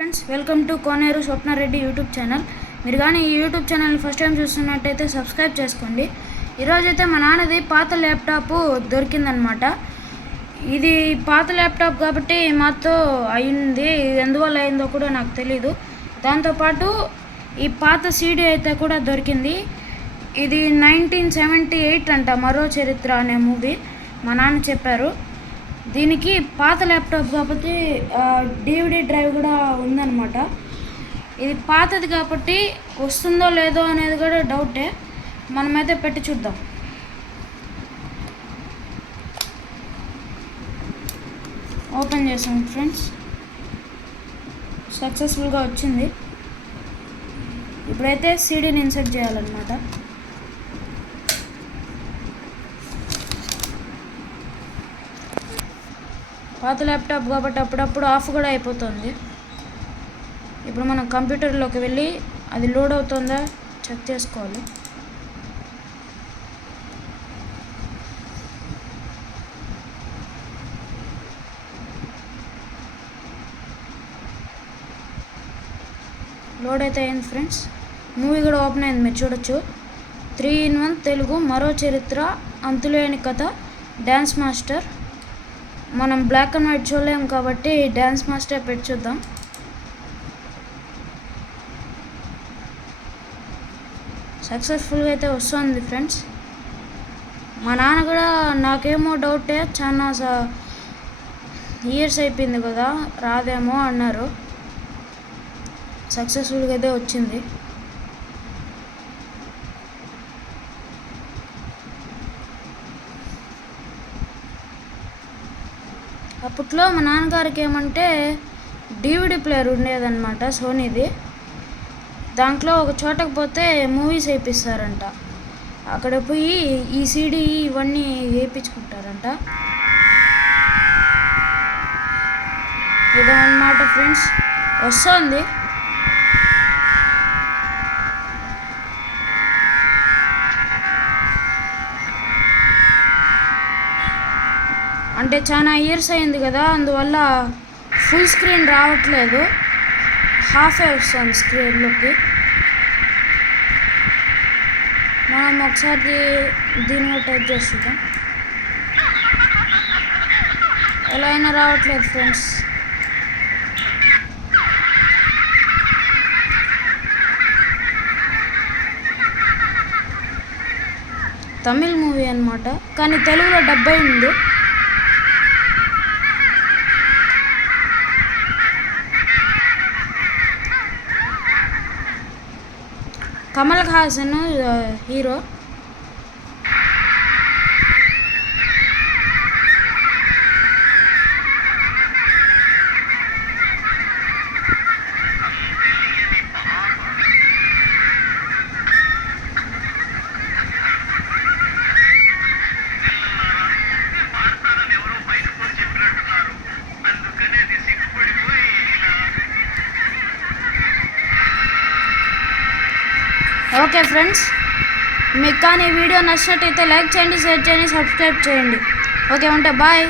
Friends, welcome to Koneru Swapna Reddy YouTube channel. మీరు కానీ ఈ యూట్యూబ్ ఛానల్ని ఫస్ట్ టైం చూస్తున్నట్టయితే సబ్స్క్రైబ్ చేసుకోండి. ఈరోజైతే మా నాన్నది పాత ల్యాప్టాప్ దొరికిందనమాట. ఇది పాత ల్యాప్టాప్ కాబట్టి మాతో అయింది, ఎందువల్ల అయిందో కూడా నాకు తెలీదు. దాంతోపాటు ఈ పాత సీడీ అయితే కూడా దొరికింది. ఇది 1978 అంట, మరో చరిత్ర అనే మూవీ మా నాన్న చెప్పారు. దీనికి పాత ల్యాప్టాప్ కాబట్టి డివిడి డ్రైవ్ కూడా ఉందన్నమాట. ఇది పాతది కాబట్టి వస్తుందో లేదో అనేది కూడా డౌటే. మనమైతే పెట్టి చూద్దాం. ఓపెన్ చేసాం ఫ్రెండ్స్, సక్సెస్ఫుల్గా వచ్చింది. ఇప్పుడైతే సీడీని ఇన్సర్ట్ చేయాలన్నమాట. పాత ల్యాప్టాప్ కాబట్టి అప్పుడప్పుడు ఆఫ్ కూడా అయిపోతుంది. ఇప్పుడు మనం కంప్యూటర్లోకి వెళ్ళి అది లోడ్ అవుతుందా చెక్ చేసుకోవాలి. లోడ్ అయితే అయింది ఫ్రెండ్స్. మూవీ కూడా ఓపెన్ అయింది, మీరు చూడొచ్చు. 3-in-1 తెలుగు, మరో చరిత్ర, అంతులేని కథ, డ్యాన్స్ మాస్టర్. మనం బ్లాక్ అండ్ వైట్ చూడలేము కాబట్టి డ్యాన్స్ మాస్టర్ పెట్టి చూద్దాం. సక్సెస్ఫుల్గా అయితే వస్తుంది ఫ్రెండ్స్. మా నాన్న కూడా నాకేమో డౌటే, చాలా ఇయర్స్ అయిపోయింది కదా రాదేమో అన్నారు. సక్సెస్ఫుల్గా అయితే వచ్చింది. అప్పట్లో మా నాన్నగారికి ఏమంటే డివిడి ప్లేయర్ ఉండేదన్నమాట, సోనీది. దాంట్లో ఒక చోటకు పోతే మూవీస్ వేయిస్తారంట. అక్కడ పోయి ఈ సీడీ ఇవన్నీ వేయించుకుంటారంట. ఇదన్నమాట ఫ్రెండ్స్, వస్తుంది. అంటే చాలా ఇయర్స్ అయింది కదా, అందువల్ల ఫుల్ స్క్రీన్ రావట్లేదు, హాఫే వస్తుంది స్క్రీన్లోకి. మనం ఒకసారి దీన్ని టైప్ చేస్తుంటాం, ఎలా అయినా రావట్లేదు ఫ్రెండ్స్. తమిళ్ మూవీ అన్నమాట, కానీ తెలుగులో డబ్ అయింది. Kamal Haasan hero. Okay friends, మీకు కానీ వీడియో నచ్చినట్టయితే లైక్ చేయండి, షేర్ చేయండి, సబ్స్క్రైబ్ చేయండి. ఓకే, ఉంటా, బాయ్.